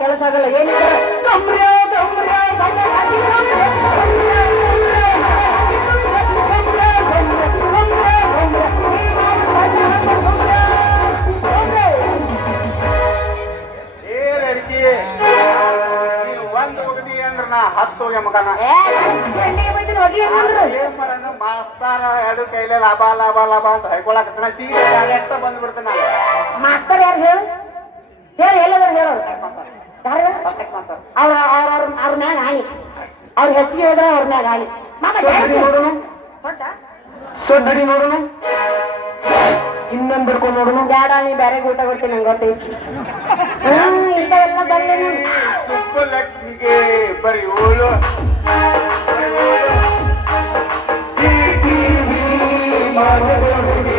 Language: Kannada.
ಕೆಲಸ ಆಗಲ್ಲ ಏನಿದೆ ಗಮ್ರೆ, ಗಮ್ರೆ, ಗಮ್ರೆ, ಹಾಕಿ ಗಮ್ರೆ, ಗಮ್ರೆ, ಗಮ್ರೆ, ಗಮ್ರೆ, ಗಮ್ರೆ, ಗಮ್ರೆ, ಗಮ್ರೆ. ಏ ಲಡ್ಕಿ ನೀನು ಒಂದ್ ಹೋಗದಿ ಅಂದ್ರ ನಾ ಹತ್ತು ಮಗನ ಮಾಸ್ತಾರ ಎರಡು ಕೈಲೇ ಲಾಭ ಲಾಭ ಲಾಭ ಅಂತ ಹೈಕೊಳಕತ್ತನ ಸೀರೆ ಬಂದ್ಬಿಡ್ತಾನ ಮಾಸ್ತರ್ ಯಾರು ಹೇಳು? ಅವ್ರ ಅವ್ರ ಅವ್ರ ಅವ್ರ ಮ್ಯಾಗ ಹಾನಿ ಅವ್ರ ಹೆಚ್ಚಿಗೆ ಹೋದ್ರೆ ಅವ್ರ ಮ್ಯಾಗ ಹಾನಿ ನೋಡೋಣ ಸೊಡ್ಡಿ ನೋಡೋಣ ಇನ್ನೊಂದ್ ಬಿಡ್ಕೊಂಡ್ ನೋಡೋಣ ಬೇಡ ನೀ ಬ್ಯಾರೆ ಊಟ ಕೊಡ್ತೀನಿ ನಂಗೆ ಗೊತ್ತೈತಿ ಇಂಥವೆಲ್ಲ ಬಂದೇನು ಸುಬ್ಬಲಕ್ಷ್ಮಿಗೆ ಬರೀ ಓಳು ಬರೀ ಓಳು